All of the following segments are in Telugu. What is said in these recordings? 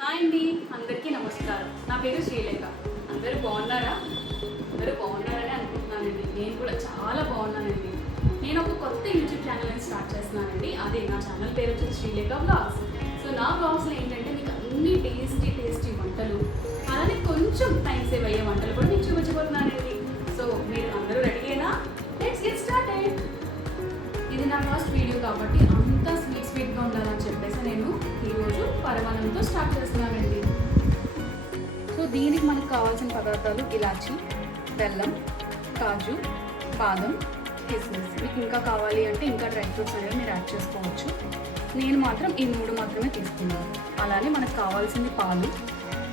హాయ్ అండి అందరికీ నమస్కారం. నా పేరు శ్రీలేఖ. అందరూ బాగున్నారా? అందరూ బాగున్నారని అనుకుంటున్నానండి. నేను కూడా చాలా బాగున్నానండి. నేను ఒక కొత్త యూట్యూబ్ ఛానల్ని స్టార్ట్ చేస్తున్నానండి. అదే నా ఛానల్ పేరు వచ్చేసి శ్రీలేఖ బ్లాగ్స్ సో నా బ్లాగ్స్లో ఏంటంటే మీకు అన్ని టేస్టీ టేస్టీ వంటలు అలానే కొంచెం టైం సేవ్ అయ్యే వంటలు కూడా నేను చూపించబోతున్నాను. కావాల్సిన పదార్థాలు ఇలాచి బెల్లం కాజు బాదం కిస్మిస్. మీకు ఇంకా కావాలి అంటే ఇంకా డ్రై ఫ్రూట్స్ అనేవి మీరు యాడ్ చేసుకోవచ్చు. నేను మాత్రం ఈ మూడు మాత్రమే తీసుకున్నాను. అలానే మనకు కావాల్సింది పాలు.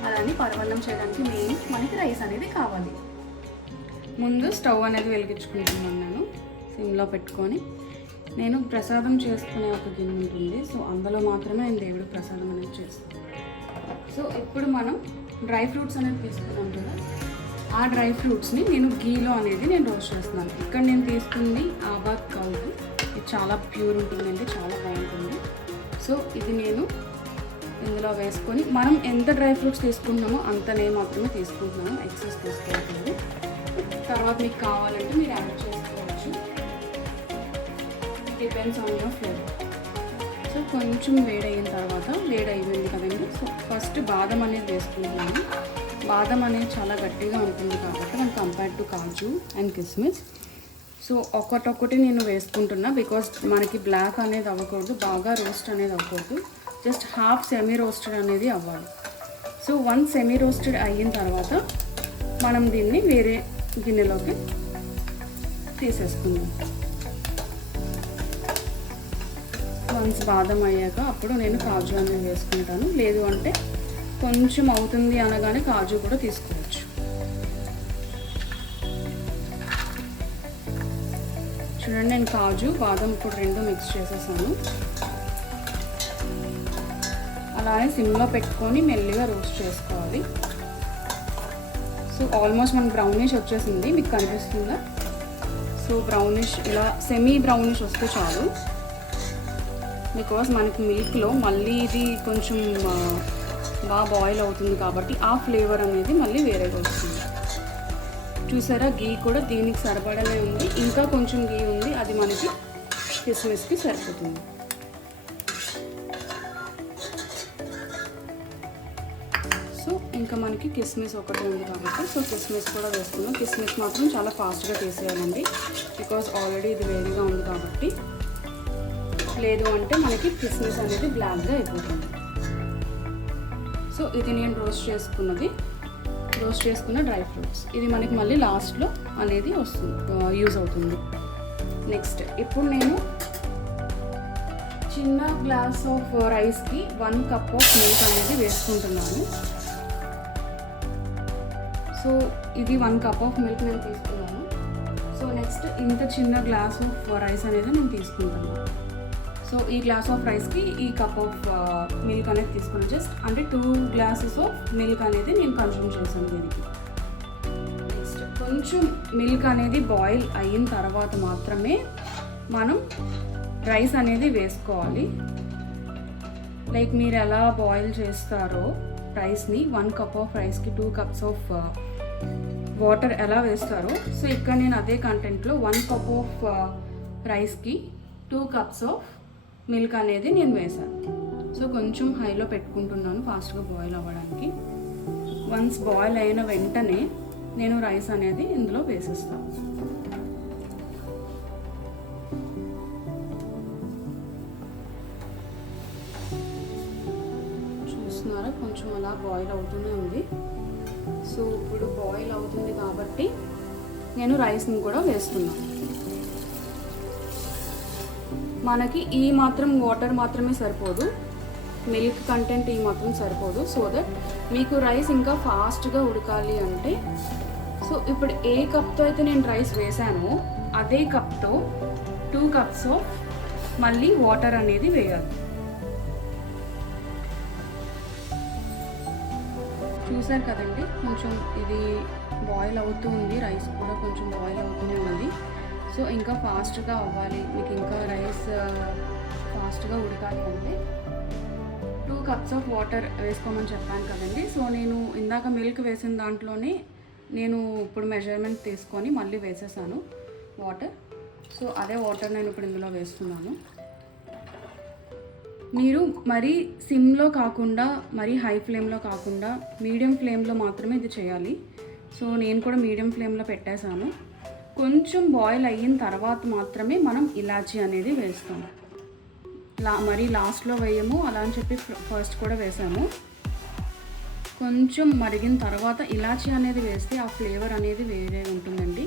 అలానే పరవన్నం చేయడానికి మెయిన్ మనకి రైస్ అనేది కావాలి. ముందు స్టవ్ అనేది వెలిగించుకుంటున్నాను నేను సిమ్లో పెట్టుకొని. నేను ప్రసాదం చేసుకునే ఒక గిన్నె ఉంటుంది. సో అందులో మాత్రమే నేను దేవుడు ప్రసాదం అనేది చేస్తాను. సో ఇప్పుడు మనం డ్రై ఫ్రూట్స్ అనేది తీసుకున్నాం కదా ఆ డ్రై ఫ్రూట్స్ని నేను గీలో అనేది నేను రోస్ట్ చేస్తున్నాను. ఇక్కడ నేను తీసుకుంది ఆవా కౌలు ఇది చాలా ప్యూర్ ఉంటుందండి చాలా బాగుంటుంది. సో ఇది నేను ఇందులో వేసుకొని మనం ఎంత డ్రై ఫ్రూట్స్ తీసుకుంటున్నామో అంతనే మాత్రమే తీసుకుంటున్నాము ఎక్సెస్ తీసుకోవట్లేదు తర్వాత మీకు కావాలంటే మీరు యాడ్ చేసుకోవచ్చు. Depends on your flavour so కొంచెం వేడైన తర్వాత వేడైపోయింది అయిపోయింది కదండి. సో ఫస్ట్ బాదం అనేది వేసుకుంటున్నాను. బాదం అనేది చాలా గట్టిగా ఉంటుంది కాబట్టి మనం compare to kaju and kismis. So ఒక్కటొక్కటి నేను వేసుకుంటున్నా బికాస్ మనకి బ్లాక్ అనేది అవ్వకూడదు బాగా రోస్ట్ అనేది అవ్వకూడదు. జస్ట్ హాఫ్ సెమీ రోస్టెడ్ అనేది అవ్వాలి. సో వన్ సెమీ రోస్టెడ్ అయిన తర్వాత మనం దీన్ని వేరే గిన్నెలోకి తీసేసుకుందాం. వన్స్ బాదం అయ్యాక అప్పుడు నేను కాజు అనేది వేసుకుంటాను. లేదు అంటే కొంచెం అవుతుంది అనగానే కాజు కూడా తీసుకోవచ్చు. చూడండి నేను కాజు బాదం ఇప్పుడు రెండు మిక్స్ చేసేసాను. అలానే సిమ్లో పెట్టుకొని మెల్లిగా రోస్ట్ చేసుకోవాలి. సో ఆల్మోస్ట్ మనకి బ్రౌనిష్ వచ్చేసింది. మీకు కనిపిస్తుందా? సో బ్రౌనిష్ ఇలా సెమీ బ్రౌనిష్ వస్తే చాలు. బికాస్ మనకి మిల్క్లో మళ్ళీ ఇది కొంచెం బాగా బాయిల్ అవుతుంది కాబట్టి ఆ ఫ్లేవర్ అనేది మళ్ళీ వేరేగా వస్తుంది. చూసారా? గీ కూడా దీనికి సరిపడనే ఉంది. ఇంకా కొంచెం గీ ఉంది. అది మనకి కిస్మిస్కి సరిపోతుంది. సో ఇంకా మనకి కిస్మిస్ ఒకటి ఉంది కాబట్టి సో కిస్మిస్ కూడా వేసుకున్నాం కిస్మిస్ మాత్రం చాలా ఫాస్ట్గా తీసేయాలండి బికాస్ ఆల్రెడీ ఇది వేడిగా ఉంది కాబట్టి లేదు అంటే మనకి కిస్మిస్ అనేది బ్లాక్గా అయిపోతుంది. సో ఇది నేను రోస్ట్ చేసుకున్నది. రోస్ట్ చేసుకున్న డ్రై ఫ్రూట్స్. ఇది మనకి మళ్ళీ లాస్ట్లో అనేది వస్తుంది యూజ్ అవుతుంది. నెక్స్ట్ ఇప్పుడు నేను చిన్న గ్లాస్ ఆఫ్ రైస్కి వన్ కప్ ఆఫ్ మిల్క్ అనేది వేసుకుంటున్నాను. సో ఇది వన్ కప్ ఆఫ్ మిల్క్ నేను తీసుకున్నాను. సో నెక్స్ట్ ఇంత చిన్న గ్లాస్ ఆఫ్ రైస్ అనేది నేను తీసుకుంటున్నాను. సో ఈ గ్లాస్ ఆఫ్ రైస్కి ఈ కప్ ఆఫ్ మిల్క్ అనేది తీసుకున్నాను. జస్ట్ అంటే టూ గ్లాసెస్ ఆఫ్ మిల్క్ అనేది నేను కన్జ్యూమ్ చేశాను దీనికి. నెక్స్ట్ కొంచెం మిల్క్ అనేది బాయిల్ అయిన తర్వాత మాత్రమే మనం రైస్ అనేది వేసుకోవాలి. లైక్ మీరు ఎలా బాయిల్ చేస్తారో రైస్ని వన్ కప్ ఆఫ్ రైస్కి టూ కప్స్ ఆఫ్ వాటర్ ఎలా వేస్తారో. సో ఇక్కడ నేను అదే కంటెంట్లో వన్ కప్ ఆఫ్ రైస్కి టూ కప్స్ ఆఫ్ మిల్క్ అనేది నేను వేశాను. సో కొంచెం హైలో పెట్టుకుంటున్నాను ఫాస్ట్గా బాయిల్ అవ్వడానికి. వన్స్ బాయిల్ అయిన వెంటనే నేను రైస్ అనేది ఇందులో వేసేస్తాను చూస్తున్నారా? కొంచెం అలా బాయిల్ అవుతూనే ఉంది. సో ఇప్పుడు బాయిల్ అవుతుంది కాబట్టి నేను రైస్ని కూడా వేస్తున్నాను మనకి ఈ మాత్రం వాటర్ మాత్రమే సరిపోదు. మిల్క్ కంటెంట్ ఈ మాత్రం సరిపోదు. సో దట్ మీకు రైస్ ఇంకా ఫాస్ట్గా ఉడకాలి అంటే సో ఇప్పుడు ఏ కప్తో అయితే నేను రైస్ వేసానో అదే కప్తో టూ కప్స్ ఆఫ్ మళ్ళీ వాటర్ అనేది వేయాలి. చూసారు కదండి? కొంచెం ఇది బాయిల్ అవుతూ ఉంది. రైస్ కూడా కొంచెం బాయిల్ అవుతూనే ఉంది. సో ఇంకా ఫాస్ట్గా అవ్వాలి. మీకు ఇంకా రైస్ ఫాస్ట్గా ఉడకాలి అంటే టూ కప్స్ ఆఫ్ వాటర్ వేసుకోమని చెప్పాను కదండి. సో నేను ఇందాక మిల్క్ వేసిన దాంట్లోనే నేను ఇప్పుడు మెజర్మెంట్ తీసుకొని మళ్ళీ వేసేసాను వాటర్. సో అదే వాటర్ నేను ఇప్పుడు ఇందులో వేస్తున్నాను. మీరు మరీ సిమ్లో కాకుండా మరీ హై ఫ్లేమ్లో కాకుండా మీడియం ఫ్లేమ్లో మాత్రమే ఇది చేయాలి. సో నేను కూడా మీడియం ఫ్లేమ్లో పెట్టేశాను. కొంచెం బాయిల్ అయిన తర్వాత మాత్రమే మనం ఇలాచీ అనేది వేస్తాం. లా మరీ లాస్ట్లో వేయము అలా అని చెప్పి ఫస్ట్ కూడా వేసాము. కొంచెం మరిగిన తర్వాత ఇలాచీ అనేది వేస్తే ఆ ఫ్లేవర్ అనేది వేరే ఉంటుందండి.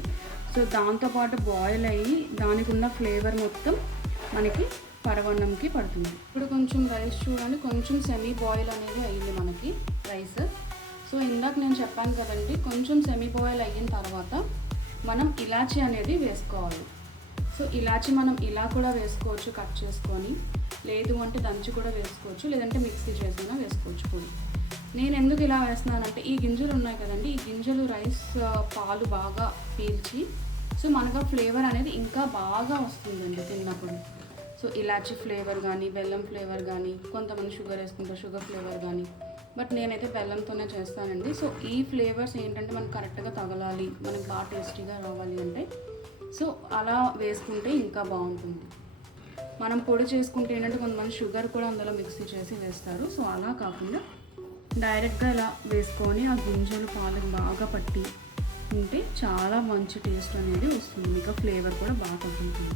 సో దాంతోపాటు బాయిల్ అయ్యి దానికి ఉన్న ఫ్లేవర్ మొత్తం మనకి పరవన్నంకి పడుతుంది. ఇప్పుడు కొంచెం రైస్ చూడండి కొంచెం సెమీ బాయిల్ అనేది అయ్యింది మనకి రైస్ సో ఇందాక నేను చెప్పాను కదండి కొంచెం సెమీ బాయిల్ అయిన తర్వాత మనం ఇలాచి అనేది వేసుకోవాలి. సో ఇలాచి మనం ఇలా కూడా వేసుకోవచ్చు కట్ చేసుకొని. లేదు అంటే దంచి కూడా వేసుకోవచ్చు. లేదంటే మిక్సీ చేసినా వేసుకోవచ్చు పొడి. నేను ఎందుకు ఇలా వేస్తున్నానంటే ఈ గింజలు ఉన్నాయి కదండి. ఈ గింజలు రైస్ పాలు బాగా పీల్చి సో మనకు ఫ్లేవర్ అనేది ఇంకా బాగా వస్తుందండి తిన్నప్పుడు. సో ఇలాచి ఫ్లేవర్ కానీ బెల్లం ఫ్లేవర్ కానీ కొంతమంది షుగర్ వేసుకుంటారు షుగర్ ఫ్లేవర్ కానీ బట్ నేనైతే బెల్లంతోనే చేస్తానండి. సో ఈ ఫ్లేవర్స్ ఏంటంటే మనకు కరెక్ట్గా తగలాలి మనకి బాగా టేస్టీగా రావాలి అంటే. సో అలా వేసుకుంటే ఇంకా బాగుంటుంది. మనం పొడి చేసుకుంటే ఏంటంటే కొంతమంది షుగర్ కూడా అందులో మిక్సీ చేసి వేస్తారు. సో అలా కాకుండా డైరెక్ట్గా ఇలా వేసుకొని ఆ గింజలు పాలకు బాగా పట్టి ఉంటే చాలా మంచి టేస్ట్ అనేది వస్తుంది. మీకు ఫ్లేవర్ కూడా బాగా తగ్గుతుంది.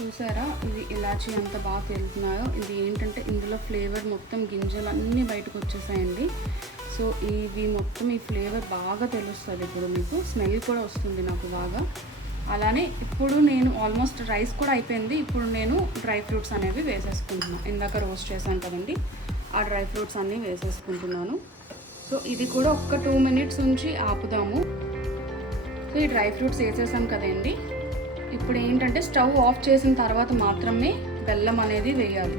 చూసారా? ఇది ఇలాచీ ఎంత బాగా వెళ్తున్నాయో ఇది ఏంటంటే ఇందులో ఫ్లేవర్ మొత్తం గింజలు అన్నీ బయటకు వచ్చేసాయండి. సో ఇవి మొత్తం ఈ ఫ్లేవర్ బాగా తెలుస్తుంది ఇప్పుడు మీకు. స్మెల్ కూడా వస్తుంది నాకు బాగా. అలానే ఇప్పుడు నేను ఆల్మోస్ట్ రైస్ కూడా అయిపోయింది. ఇప్పుడు నేను డ్రై ఫ్రూట్స్ అనేవి వేసేసుకుంటున్నాను. ఇందాక రోస్ట్ చేశాను కదండి. ఆ డ్రై ఫ్రూట్స్ అన్నీ వేసేసుకుంటున్నాను. సో ఇది కూడా ఒక్క టూ మినిట్స్ ఉంచి ఆపుదాము. సో ఈ డ్రై ఫ్రూట్స్ వేసేసాం కదండి. ఇప్పుడు ఏంటంటే స్టవ్ ఆఫ్ చేసిన తర్వాత మాత్రమే బెల్లం అనేది వేయాలి.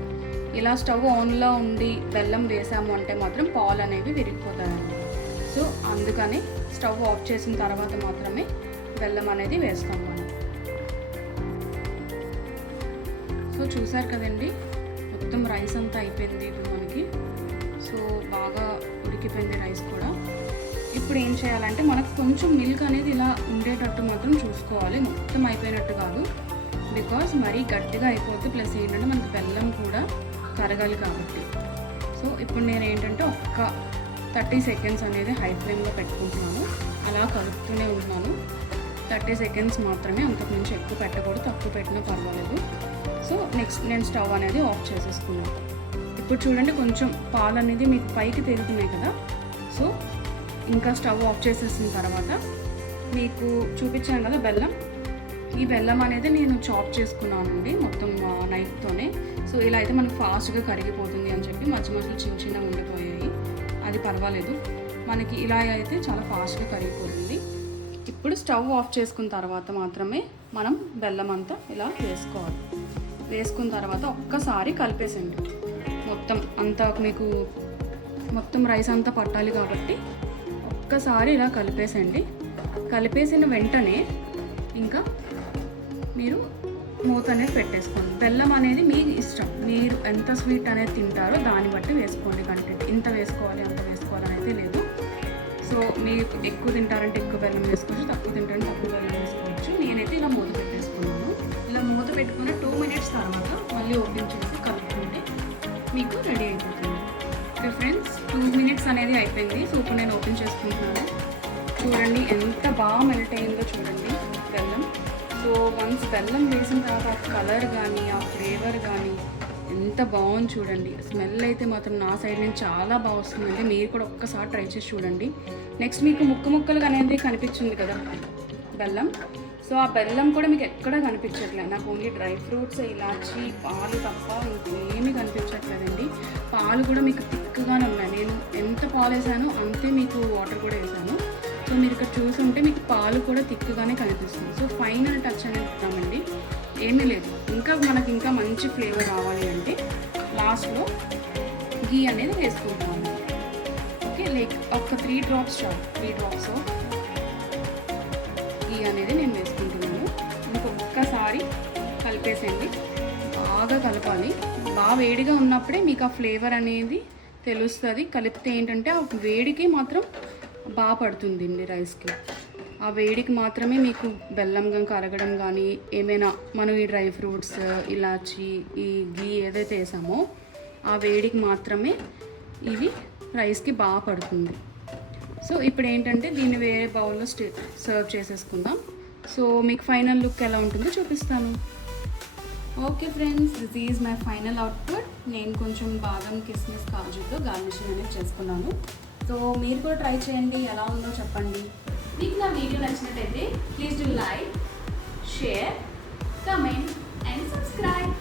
ఇలా స్టవ్ ఆన్లో ఉండి బెల్లం వేసాము అంటే మాత్రం పాలు అనేవి విరిగిపోతాయండి సో అందుకని స్టవ్ ఆఫ్ చేసిన తర్వాత మాత్రమే బెల్లం అనేది వేస్తాం మనం సో చూసారు కదండి? మొత్తం రైస్ అంతా అయిపోయింది ఇప్పుడు మనకి. సో బాగా ఉడికిపోయింది రైస్ కూడా. ఇప్పుడు ఏం చేయాలంటే మనకు కొంచెం మిల్క్ అనేది ఇలా ఉండేటట్టు మాత్రం చూసుకోవాలి. మొత్తం అయిపోయినట్టు కాదు. బికాస్ మరీ గట్టిగా అయిపోతే ప్లస్ ఏంటంటే మనకి బెల్లం కూడా కరగాలి కాబట్టి. సో ఇప్పుడు నేను ఏంటంటే ఒక్క థర్టీ సెకండ్స్ అనేది హై ఫ్లేమ్లో పెట్టుకుంటున్నాను. అలా కలుపుతూనే ఉన్నాను. థర్టీ సెకండ్స్ మాత్రమే అంతకు మించి ఎక్కువ పెట్టకూడదు. తక్కువ పెట్టినా పర్వాలేదు. సో నెక్స్ట్ నేను స్టవ్ అనేది ఆఫ్ చేసేసుకున్నాను. ఇప్పుడు చూడండి కొంచెం పాలు అనేది మీకు పైకి తేలుతున్నాయి కదా. సో ఇంకా స్టవ్ ఆఫ్ చేసేసిన తర్వాత మీకు చూపించాను కదా బెల్లం. ఈ బెల్లం అనేది నేను చాప్ చేసుకున్నానండి మొత్తం నైఫ్తోనే సో ఇలా అయితే మనకు ఫాస్ట్గా కరిగిపోతుంది అని చెప్పి మధ్య మధ్యలో చిన్న చిన్న ఉండిపోయాయి. అది పర్వాలేదు. మనకి ఇలా అయితే చాలా ఫాస్ట్గా కరిగిపోతుంది. ఇప్పుడు స్టవ్ ఆఫ్ చేసుకున్న తర్వాత మాత్రమే మనం బెల్లం అంతా ఇలా వేసుకోవాలి. వేసుకున్న తర్వాత ఒక్కసారి కలిపేసండి మొత్తం అంతా మీకు మొత్తం రైస్ అంతా పట్టాలి కాబట్టి ఒక్కసారి ఇలా కలిపేసండి. కలిపేసిన వెంటనే ఇంకా మీరు మూత అనేది పెట్టేసుకోండి. బెల్లం అనేది మీ ఇష్టం. మీరు ఎంత స్వీట్ అనేది తింటారో దాన్ని బట్టి వేసుకోండి కంటెంట్. ఇంత వేసుకోవాలి అంత వేసుకోవాలి అనేది లేదు. సో మీరు ఎక్కువ తింటారంటే ఎక్కువ బెల్లం వేసుకోవచ్చు తక్కువ తింటారంటే తక్కువ బెల్లం వేసుకోవచ్చు. నేనైతే ఇలా మూత పెట్టేసుకున్నాను. ఇలా మూత పెట్టుకున్న టూ మినిట్స్ తర్వాత మళ్ళీ ఓపెన్ చేసి కలుపుకుంటే మీకు రెడీ అయిపోతుంది. Okay friends. టూ మినిట్స్ అనేది అయిపోయింది. సో ఇప్పుడు నేను ఓపెన్ చేసుకుంటున్నాను. చూడండి ఎంత బాగా మెల్ట్ అయిందో చూడండి. బెల్లం. సో వన్స్ బెల్లం వేసిన తర్వాత కలర్ కానీ ఆ ఫ్లేవర్ కానీ ఎంత బాగుంది చూడండి. స్మెల్ అయితే మాత్రం నా సైడ్ నుంచి చాలా బాగా వస్తుందండి. మీరు కూడా ఒక్కసారి ట్రై చేసి చూడండి. నెక్స్ట్ మీకు ముక్క ముక్కలుగా అనేది కనిపించింది కదా. బెల్లం. సో ఆ బెల్లం కూడా మీకు ఎక్కడా కనిపించట్లేదు. నాకు ఓన్లీ డ్రై ఫ్రూట్స్ ఇలాచి పాలు తప్ప ఇంకేమీ కనిపించట్లేదండి. పాలు కూడా మీకు థిక్గానే ఉన్నాయి. నేను ఎంత పాలు వేసానో అంతే మీకు వాటర్ కూడా వేసాను. సో మీరు ఇక్కడ చూసుంటే మీకు పాలు కూడా థిక్గానే కనిపిస్తుంది. సో ఫైనల్ టచ్ అనేది ఇద్దామండి. ఏమీ లేదు. ఇంకా మనకి ఇంకా మంచి ఫ్లేవర్ రావాలి అంటే లాస్ట్లో గీ అనేది వేసుకుంటాము. ఓకే లైక్ ఒక త్రీ డ్రాప్స్ చాలు. త్రీ డ్రాప్స్ గీ అనేది నేను వేసుకుంటున్నాను. ఇంకొక్కసారి కలిపేసేయండి. బాగా కలపాలి. బాగా వేడిగా ఉన్నప్పుడే మీకు ఆ ఫ్లేవర్ అనేది తెలుస్తుంది. కలిపితే ఏంటంటే ఆ వేడికి మాత్రం బాగా పడుతుంది అండి రైస్కి. ఆ వేడికి మాత్రమే మీకు బెల్లం కానీ కరగడం కానీ ఏమైనా మనం ఈ డ్రై ఫ్రూట్స్ ఇలాచి ఈ గీ ఏదైతే వేసామో ఆ వేడికి మాత్రమే ఇవి రైస్కి బాగా పడుతుంది. సో ఇప్పుడు ఏంటంటే దీన్ని వేరే బౌల్లో స్టే సర్వ్ చేసేసుకుందాం. సో మీకు ఫైనల్ లుక్ ఎలా ఉంటుందో చూపిస్తాను. Okay friends this is my final output. నేను కొంచెం బాదం కిస్మిస్ కాజుతో గార్నిషింగ్ అనేది చేసుకున్నాను. సో మీరు కూడా ట్రై చేయండి ఎలా ఉందో చెప్పండి. మీకు నా వీడియో నచ్చినట్టయితే please do like share comment and subscribe.